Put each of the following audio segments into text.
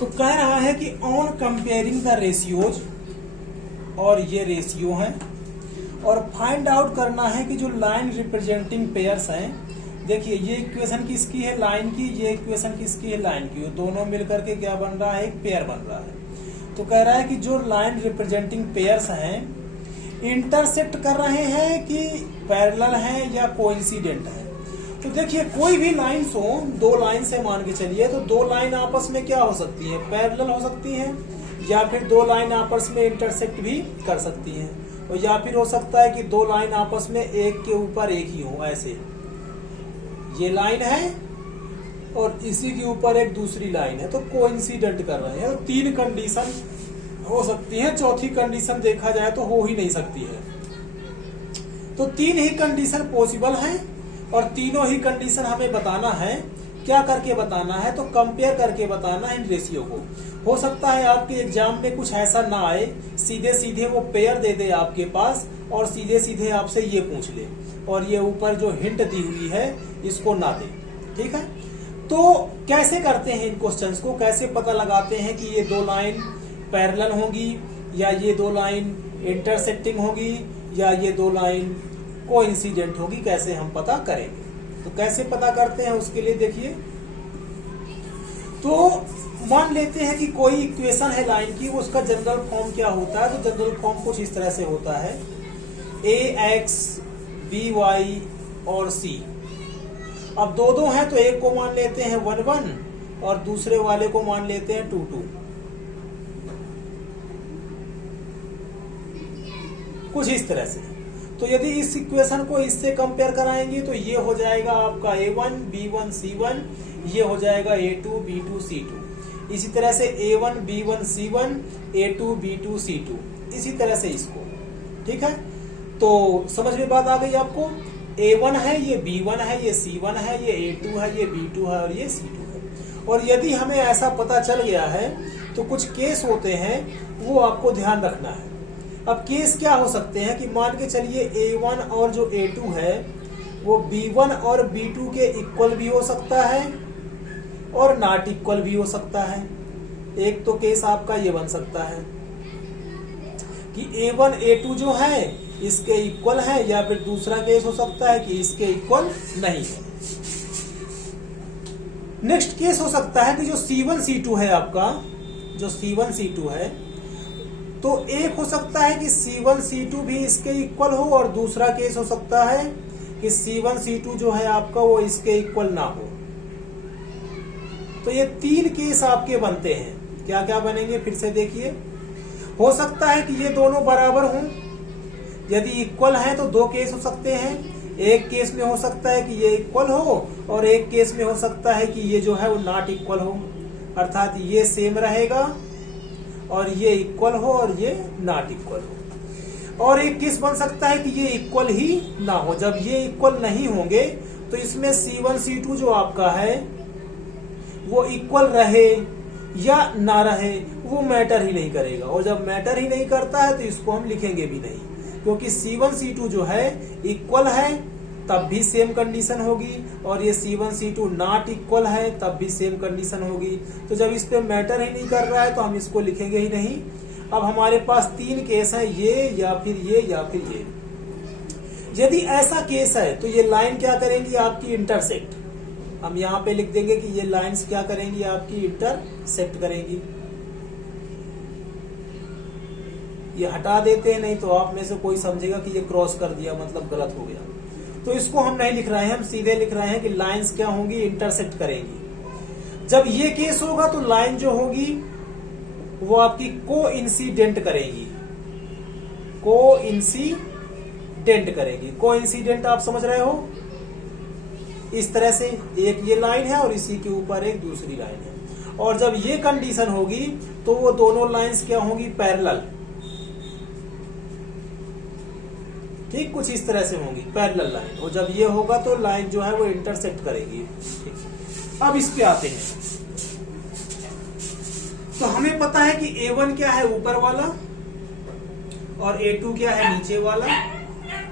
तो कह रहा है कि ऑन कंपेयरिंग द रेशियोज, और ये रेशियो है, और फाइंड आउट करना है कि जो लाइन रिप्रेजेंटिंग पेयर्स हैं, देखिए ये इक्वेशन किसकी है, लाइन की, ये इक्वेशन किसकी है, लाइन की, दोनों मिलकर के क्या बन रहा है, एक पेयर बन रहा है। तो कह रहा है कि जो लाइन रिप्रेजेंटिंग पेयर्स हैं इंटरसेक्ट कर रहे हैं कि पैरेलल हैं या कोइंसिडेंट है। तो देखिए कोई भी लाइन हो, दो लाइन से मान के चलिए, तो दो लाइन आपस में क्या हो सकती है, पैरेलल हो सकती है, या फिर दो लाइन आपस में इंटरसेक्ट भी कर सकती हैं, और या फिर हो सकता है कि दो लाइन आपस में एक के ऊपर एक ही हो। ऐसे ये लाइन है और इसी के ऊपर एक दूसरी लाइन है, तो कोइंसिडेंट कर रहे हैं। तो तीन कंडीशन हो सकती है, चौथी कंडीशन देखा जाए तो हो ही नहीं सकती है। तो तीन ही कंडीशन पॉसिबल हैं और तीनों ही कंडीशन हमें बताना है। क्या करके बताना है, तो कंपेयर करके बताना है इन रेशियो को। हो सकता है आपके एग्जाम में कुछ ऐसा ना आए, सीधे सीधे वो पेयर दे दे आपके पास और सीधे सीधे आपसे ये पूछ ले, और ये ऊपर जो हिंट दी हुई है इसको ना दे। ठीक है, तो कैसे करते हैं इन क्वेश्चंस को, कैसे पता लगाते हैं कि ये दो लाइन पैरेलल होंगी, या ये दो लाइन इंटरसेक्टिंग होगी, या ये दो लाइन कोइंसिडेंट होगी, कैसे हम पता करेंगे। तो कैसे पता करते हैं उसके लिए देखिए, तो मान लेते हैं कि कोई इक्वेशन है लाइन की, उसका जनरल फॉर्म क्या होता है, तो जनरल फॉर्म कुछ इस तरह से होता है, ax by और c। अब दो दो हैं तो एक को मान लेते हैं 1 1 और दूसरे वाले को मान लेते हैं 2 2, कुछ इस तरह से। तो यदि इस इक्वेशन को इससे कंपेयर कराएंगे तो ये हो जाएगा आपका a1 b1 c1, ये हो जाएगा a2 b2 c2। इसी तरह से a1 b1 c1, a2 b2 c2, इसी तरह से इसको। ठीक है, तो समझ में बात आ गई आपको। a1 है, ये b1 है, ये c1 है, ये a2 है, ये b2 है और ये c2 है। और यदि हमें ऐसा पता चल गया है तो कुछ केस होते हैं, वो आपको ध्यान रखना है। अब केस क्या हो सकते हैं कि मान के चलिए a1 और जो a2 है वो b1 और b2 के इक्वल भी हो सकता है और नॉट इक्वल भी हो सकता है। एक तो केस आपका ये बन सकता है कि a1 a2 जो है इसके इक्वल है, या फिर दूसरा केस हो सकता है कि इसके इक्वल नहीं है। नेक्स्ट केस हो सकता है कि जो c1 c2 है आपका, जो c1 c2 है, तो एक हो सकता है कि c1 c2 भी इसके इक्वल हो, और दूसरा केस हो सकता है कि c1 c2 जो है आपका वो इसके इक्वल ना हो। तो ये तीन केस आपके बनते हैं। क्या क्या बनेंगे फिर से देखिए। हो सकता है कि ये दोनों बराबर हों, यदि इक्वल हैं तो दो केस हो सकते हैं। एक केस में हो सकता है कि ये इक्वल हो, और एक केस में हो सकता है कि ये जो है वो नॉट इक्वल हो, अर्थात ये सेम रहेगा और ये इक्वल हो और ये नॉट इक्वल हो। और एक केस बन सकता है कि ये इक्वल ही ना हो। जब ये इक्वल नहीं होंगे तो इसमें c1 c2 जो आपका है वो इक्वल रहे या ना रहे वो मैटर ही नहीं करेगा, और जब मैटर ही नहीं करता है तो इसको हम लिखेंगे भी नहीं, क्योंकि c1 c2 जो है इक्वल है तब भी सेम कंडीशन होगी, और ये c1 c2 नॉट इक्वल है तब भी सेम कंडीशन होगी। तो जब इस पे मैटर ही नहीं कर रहा है तो हम इसको लिखेंगे ही नहीं। अब हमारे पास तीन केस है, ये या फिर ये या फिर ये। यदि ऐसा केस है तो ये लाइन क्या करेंगी आपकी, इंटरसेक्ट। हम यहाँ पे लिख देंगे कि ये लाइंस क्या करेंगी आपकी, इंटरसेक्ट करेंगी। ये हटा देते हैं, नहीं तो आप में से कोई समझेगा कि ये क्रॉस कर दिया मतलब गलत हो गया। तो इसको हम नहीं लिख रहे हैं, हम सीधे लिख रहे हैं कि लाइंस क्या होंगी, इंटरसेक्ट करेंगी। जब ये केस होगा तो लाइन जो होगी वो आपकी कोइंसिडेंट करेगी, कोइंसिडेंट करेगी। कोइंसिडेंट आप समझ रहे हो, इस तरह से एक ये लाइन है और इसी के ऊपर एक दूसरी लाइन है, और जब ये कंडीशन होगी तो वो दोनों लाइंस क्या होंगी, पैरेलल। ठीक, कुछ इस तरह से होंगी पैरेलल लाइन, और जब ये होगा तो लाइन जो है वो इंटरसेक्ट करेगी। ठीक, अब इस पे आते हैं। तो हमें पता है कि a1 क्या है, ऊपर वाला, और a2 क्या है, नीचे वाला।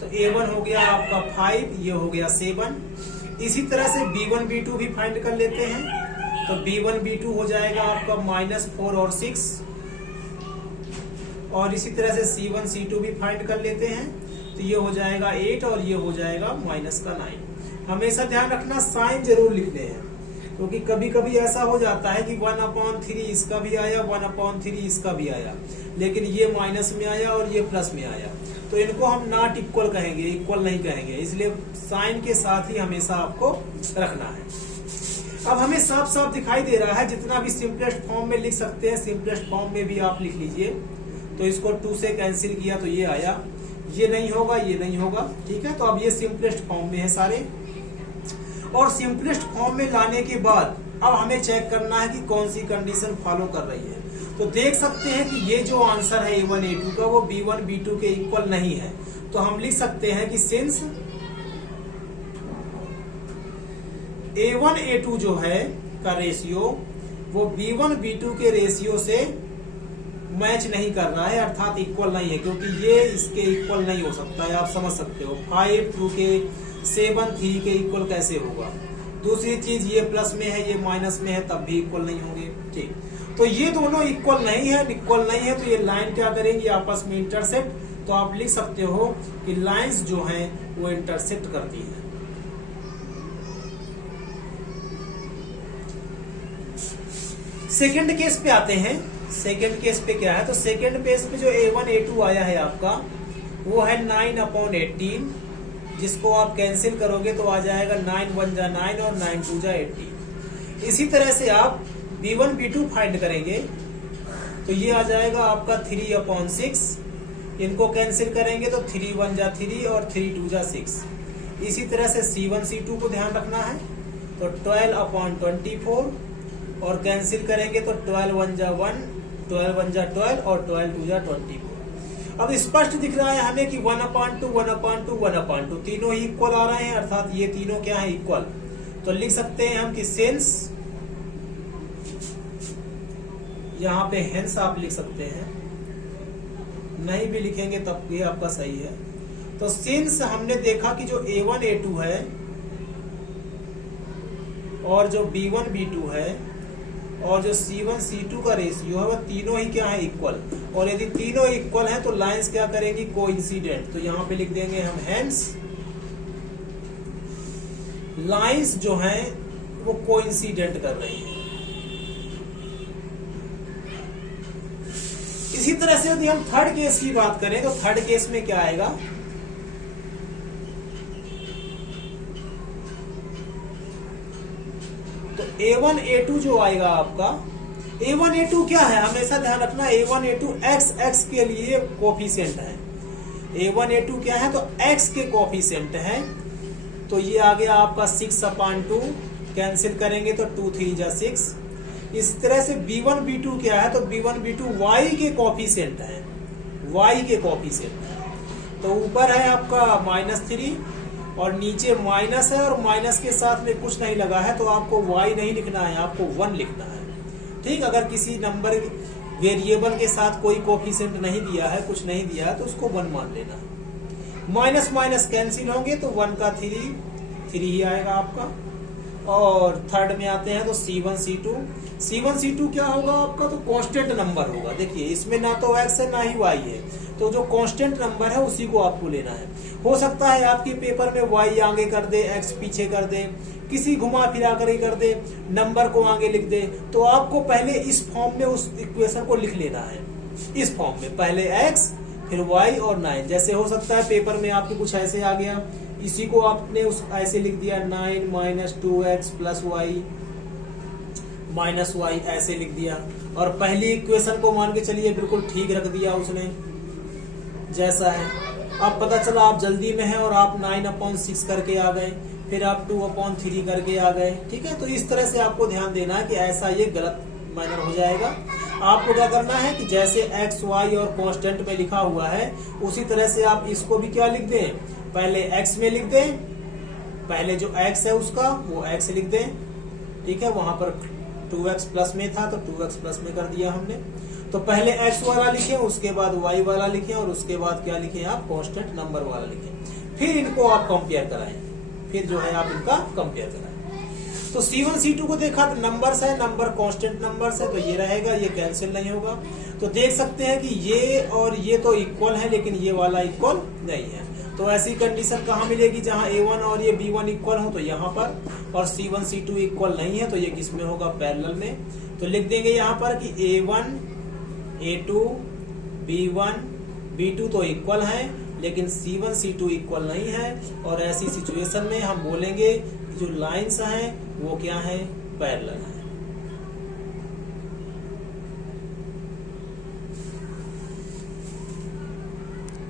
तो a1 हो गया आपका 5, ये हो गया 7। इसी तरह से b1 b2 भी फाइंड कर लेते हैं। तो B1 B2 हो जाएगा आपका -4 और 6, और इसी तरह से C1 C2 भी फाइंड कर लेते हैं, तो ये हो जाएगा 8 और ये हो जाएगा -9। हमेशा ध्यान रखना साइन जरूर लिखने हैं, क्योंकि कभी कभी ऐसा हो जाता है कि 1/3 इसका भी आया, 1/3 इसका भी आया, लेकिन ये माइनस में आया और ये प्लस में आया, तो इनको हम नॉट इक्वल कहेंगे, इक्वल नहीं कहेंगे, इसलिए साइन के साथ ही हमेशा आपको रखना है। अब हमें साफ साफ दिखाई दे रहा है, जितना भी सिंपलेस्ट फॉर्म में लिख सकते हैं सिंपलेस्ट फॉर्म में भी आप लिख लीजिए। तो इसको 2 से कैंसिल किया तो ये आया, ये नहीं होगा, ये नहीं होगा, ठीक है। तो अब ये सिंपलेस्ट फॉर्म में है सारे, और सिंपलेस्ट फॉर्म में लाने के बाद अब हमें चेक करना है कि कौन सी कंडीशन फॉलो कर रही है। तो देख सकते हैं कि ये जो आंसर है A1 A2 का वो B1 B2 के इक्वल नहीं है, तो हम लिख सकते हैं कि सिंस A1 A2 जो है का रेशियो वो B1 B2 के रेशियो से मैच नहीं कर रहा है, अर्थात इक्वल नहीं है, क्योंकि ये इसके इक्वल नहीं हो सकता है। आप समझ सकते हो 5 2 के 7 3 के इक्वल कैसे होगा। दूसरी चीज ये प्लस में है, ये माइनस में है, तब भी इक्वल नहीं होंगे, ठीक। तो ये दोनों इक्वल नहीं है, तो ये लाइन क्या करेंगी आपस में इंटरसेक्ट। तो आप लिख सकते हो कि लाइंस जो हैं वो इंटरसेक्ट करती हैं। सेकंड केस पे आते हैं। सेकंड केस पे क्या है, तो सेकंड केस पे जो A1 A2 आया है आपका वो है 9/18, जिसको आप कैंसिल करोगे तो आ जाएगा 9 1 जा 9 और 9 2 जा 18। इसी तरह से आप B1 B2 फाइंड करेंगे तो ये आ जाएगा आपका 3/6, इनको कैंसिल करेंगे तो 3 1 जा 3 और 3 2 जा 6। इसी तरह से C1 C2 को ध्यान रखना है, तो 12/24 और कैंसिल करेंगे तो 12 1 जा 1, 12 1 जा 12 और 12 2 जा 24। अब स्पष्ट दिख रहा है हमें कि 1/2 1/2 1/2 तीनों ही इक्वल आ रहे हैं, अर्थात ये तीनों क्या है इक्वल। तो लिख सकते हैं हम कि सिंस, यहाँ पे हेंस आप लिख सकते हैं, नहीं भी लिखेंगे तब भी आपका सही है। तो सिंस हमने देखा कि जो A1 A2 है और जो B1 B2 है और जो C1 C2 का रेशियो है वो तीनों ही क्या है इक्वल, और यदि तीनों इक्वल हैं तो लाइंस क्या करेंगी कोइंसिडेंट। तो यहाँ पे लिख देंगे हम हेंस लाइंस जो हैं वो कोइंसिडेंट कर रही हैं। इसी तरह से यदि हम थर्ड केस की बात करें तो थर्ड केस में क्या आएगा, तो A1 A2 जो आएगा आपका, A1 A2 क्या है हमेशा ध्यान रखना, A1 A2 x के लिए कोफिशिएंट है। A1 A2 क्या है तो x के कोफिशिएंट है, तो ये आ गया आपका 6/2, कैंसिल करेंगे तो 2 3 जा 6। इस तरह से B1 B2 क्या है तो B1 B2 y के कोफिशिएंट है, y के कोफिशिएंट है। तो ऊपर है आपका -3 और नीचे माइनस है, और माइनस के साथ में कुछ नहीं लगा है, तो आपको y नहीं लिखना है, आपको 1 लिखना है, ठीक। अगर किसी नंबर वेरिएबल के साथ कोई कोफिशिएंट नहीं दिया है, कुछ नहीं दिया है, तो उसको 1 मान लेना है। माइनस माइनस कैंसिल होंगे तो 1 का 3 ही आएगा आपका। और थर्ड में आते हैं तो C1 C2 क्या होगा आपका, तो कांस्टेंट नंबर होगा। देखिए इसमें ना तो x है ना ही y है, तो जो कांस्टेंट नंबर है उसी को आपको लेना है। हो सकता है आपके पेपर में y आगे कर दे, x पीछे कर दे, किसी घुमा फिरा कर ही कर दे, नंबर को आगे लिख दे, तो आपको पहले इस फॉर्म में उस इक्वेशन को लिख लेना है। इस फॉर्म में पहले x फिर y और 9। जैसे हो सकता है पेपर में आपके कुछ ऐसे आ गया, इसी को आपने उस ऐसे लिख दिया 9 - 2x + y - y ऐसे लिख दिया, और पहली इक्वेशन को मान के चलिए बिल्कुल ठीक रख दिया उसने जैसा है। अब पता चला आप जल्दी में हैं और आप 9/6 करके आ गए, फिर आप 2/3 करके आ गए, ठीक है। तो इस तरह से आपको ध्यान देना है कि ऐसा ये गलत मैनर हो जाएगा। आपको क्या करना है कि जैसे x y और कांस्टेंट में लिखा हुआ है उसी तरह से आप इसको भी क्या लिख दें, पहले x में लिख दें, पहले जो x है उसका वो x लिख दें, ठीक है। वहां पर 2x प्लस में था तो 2x प्लस में कर दिया हमने। तो पहले x वाला लिखें, उसके बाद y वाला लिखें, और उसके बाद क्या लिखें आप कांस्टेंट नंबर वाला लिखें। फिर इनको आप कंपेयर कराएं, फिर जो है आप इनका कंपेयर कराएं। तो C1 C2 को देखा तो नंबर्स है, नंबर कांस्टेंट नंबर्स है, तो ये रहेगा, ये कैंसिल नहीं होगा। तो देख सकते हैं कि ये और ये तो इक्वल है, लेकिन ये वाला इक्वल नहीं है। तो ऐसी कंडीशन कहाँ मिलेगी, जहाँ A1 और ये B1 इक्वल हो तो यहाँ पर, और C1 C2 इक्वल नहीं है तो ये किस में होगा, पैरेलल में। तो लिख देंगे यहाँ पर कि A1 A2 B1 B2 तो इक्वल है, लेकिन C1 C2 इक्वल नहीं है। और ऐसी सिचुएशन में हम बोलेंगे कि जो लाइंस हैं वो क्या है, पैरेलल है।